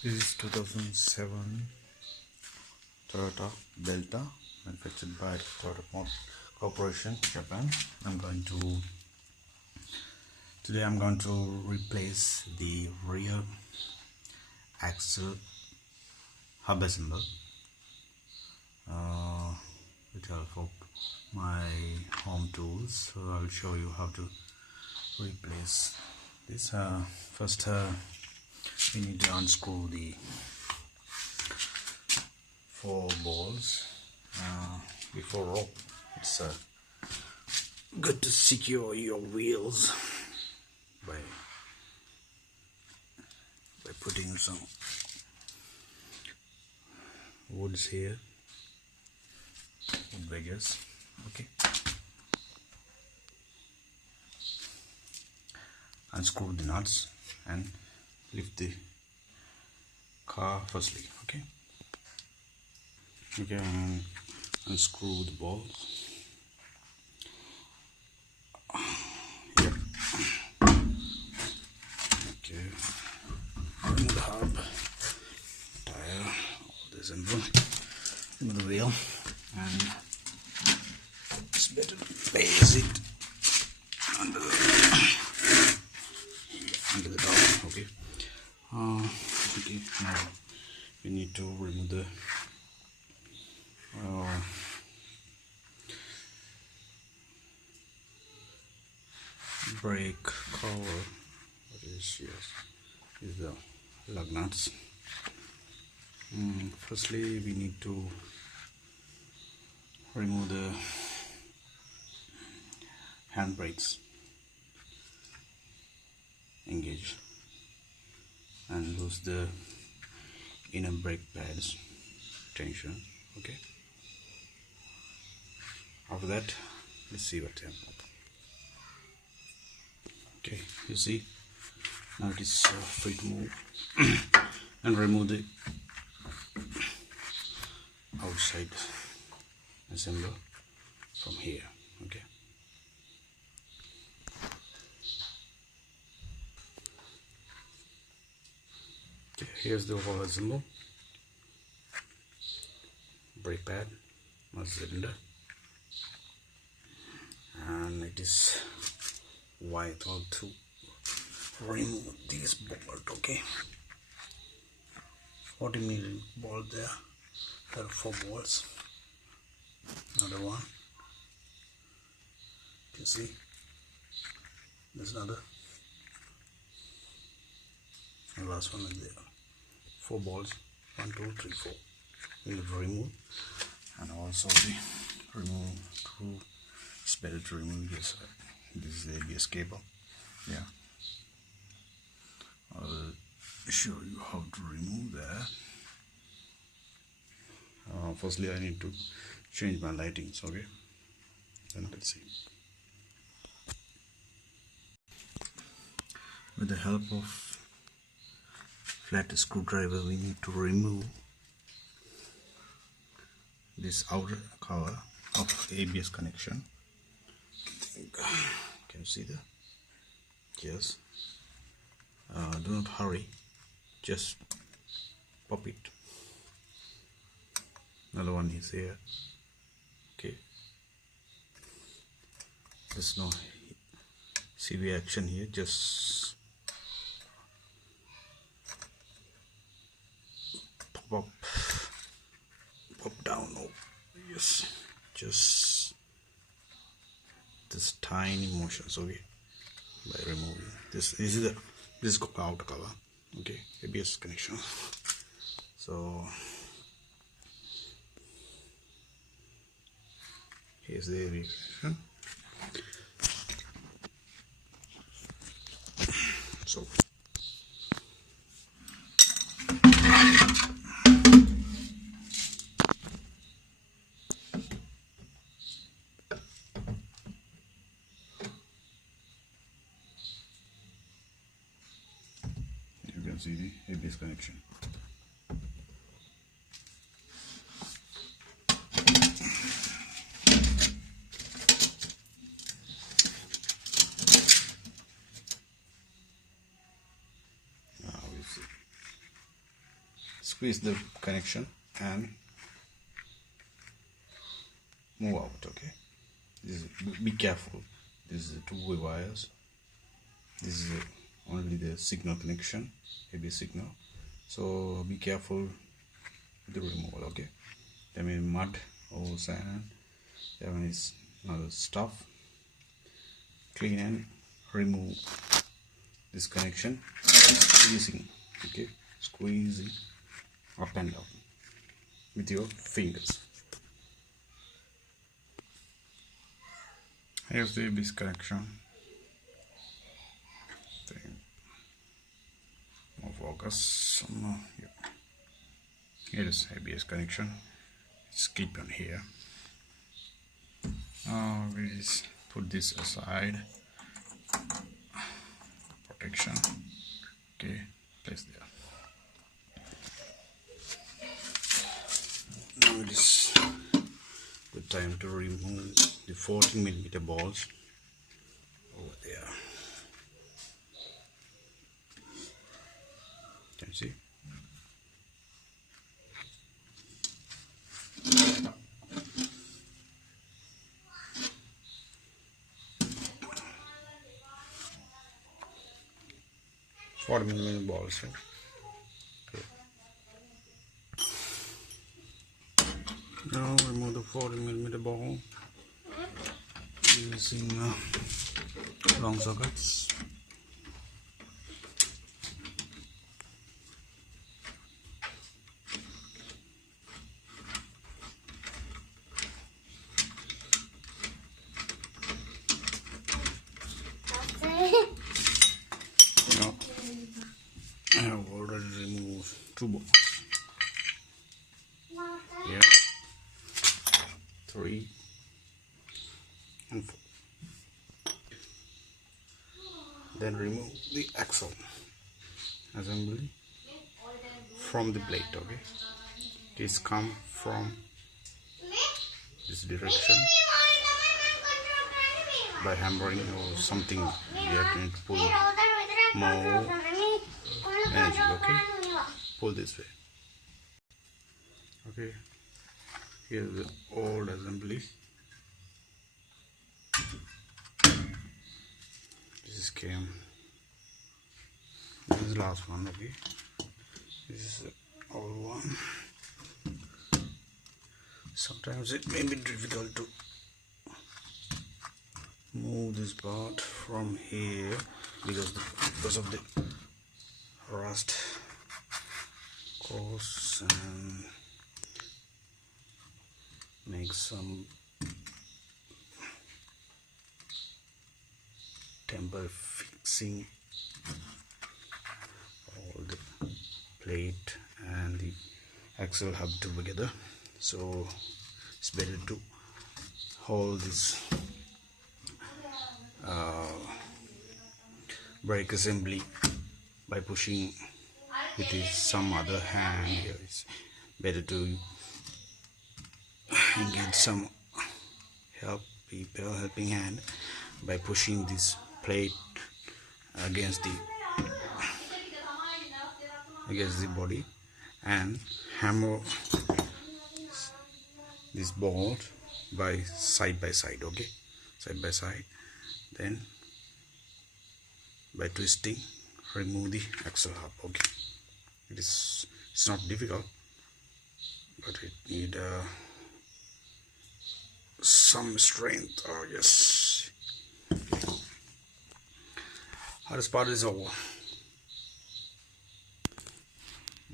This is 2007 Toyota Belta, manufactured by Toyota Corporation, Japan. Today I'm going to replace the rear axle hub assembly with help of my home tools. So I'll show you how to replace this. First we need to unscrew the 4 balls before rope. It's good to secure your wheels by putting some woods here, wood wedges. Okay, unscrew the nuts and lift the car firstly. Okay, and unscrew the balls. Yep. Okay, remove the hub, tire, all this involved, remove the wheel, and it's better to place it under the door. Okay. Okay, now we need to remove the brake cover. What is, yes, is the lug nuts. Firstly we need to remove the handbrakes, engage, and lose the inner brake pads tension. Okay, after that let's see what happens. Okay, you see now it is free to move. And remove the outside assembly from here. Okay, here's the whole assembly: brake pad, master cylinder, and it is vital to remove this bolt. Okay, 40mm bolt there. There are 4 bolts. Another one. You can see there's another. And last one is there. 4 bolts. 1, 2, 3, 4. We need to remove, and also we remove 2. It's better to remove this. This is the ABS cable. Yeah, I'll show you how to remove that. Firstly I need to change my lightings. Okay, then let's see. With the help of flat screwdriver we need to remove this outer cover of ABS connection. Can you see that? Yes. Do not hurry, just pop it. Another one is here. Okay, there's no severe action here, just pop up, pop down. Oh yes, just this tiny motions. Okay, by removing this is the outer cover. Okay, ABS connection. So here's the ABS connection. So you can see the ABS connection. Now we see squeeze the connection and move out. Okay, be careful. This is the two-way wires. This is only the signal connection, AB signal, so be careful with the removal. Okay, there may be mud or sand, there is other stuff. Clean and remove this connection, squeezing. Okay, squeezing up and down with your fingers. Here's the ABS connection. More focus on here. Here is ABS connection. It's clip on here. Now we just put this aside. Protection. Okay, place there. Now it is good time to remove the 14mm balls over there. Can you see? $40mm balls, right? Okay. Now remove the 40mm ball using long sockets. Now I have already removed 2 balls. Here, 3 and 4. Then remove the axle assembly from the plate. Okay, this come from this direction. By hammering or something, you have to pull more energy. Okay, pull this way. Okay, here's the old assembly. This came. This is the last one. Okay, this is the old one. Sometimes it may be difficult to move this part from here because of the rust cause and make some temporary fixing all the plate and the axle hub together. So it's better to hold this brake assembly by pushing with some other hand. Here it's better to engage some helping hand by pushing this plate against the body and hammer this bolt by side. Okay, side by side. Then by twisting, remove the axle hub. Okay, it's not difficult, but it need some strength. Oh yes. Hardest part is over.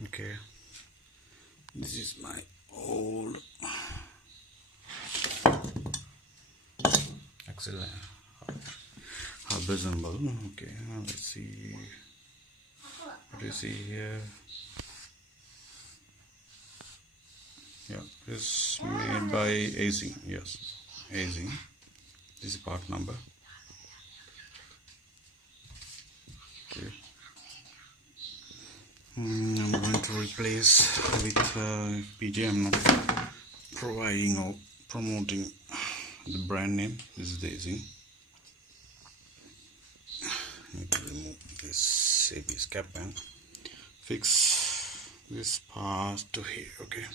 Okay, this is my old axle hub assemble. Okay, now let's see what do you see here. Yeah, it's made by AC. Yes, AC. This is part number. Okay. I'm going to replace with PJ. I'm not providing or promoting the brand name. This is the AC. Need to remove this ABS cap and fix this part to here. Okay,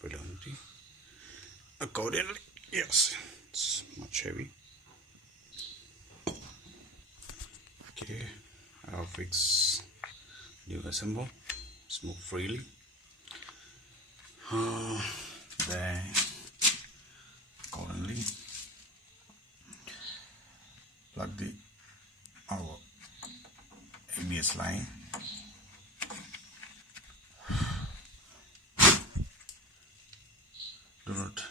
put on the accordingly. Yes, it's much heavy. Okay, I'll fix new assemble. Move freely. Then accordingly plug the our ABS line. Do not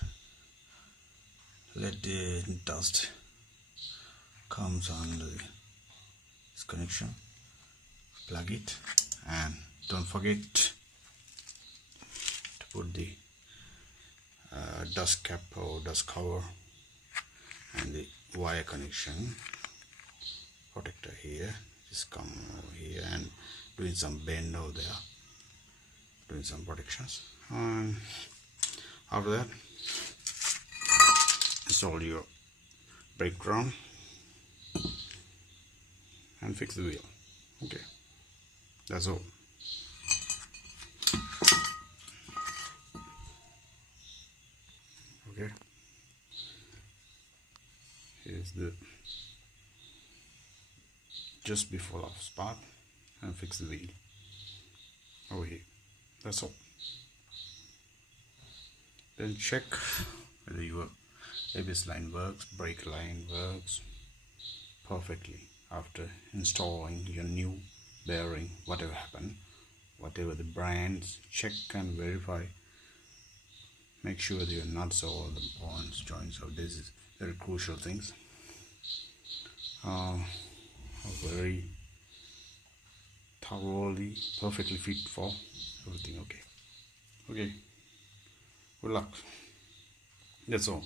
let the dust comes on this connection. Plug it, and don't forget to put the dust cap or dust cover and the wire connection protector here. Just come over here and doing some bend over there, doing some protections. And after that, install your brake drum and fix the wheel. Okay, that's all. Okay, here's the just before last spot, and fix the wheel over here. That's all. Then check whether your ABS line works, brake line works perfectly. After installing your new bearing, whatever happened, whatever the brands, check and verify. Make sure that your nuts, all the bonds, joints, so this is very crucial things. Very thoroughly, perfectly fit for everything. Okay, good luck. That's all.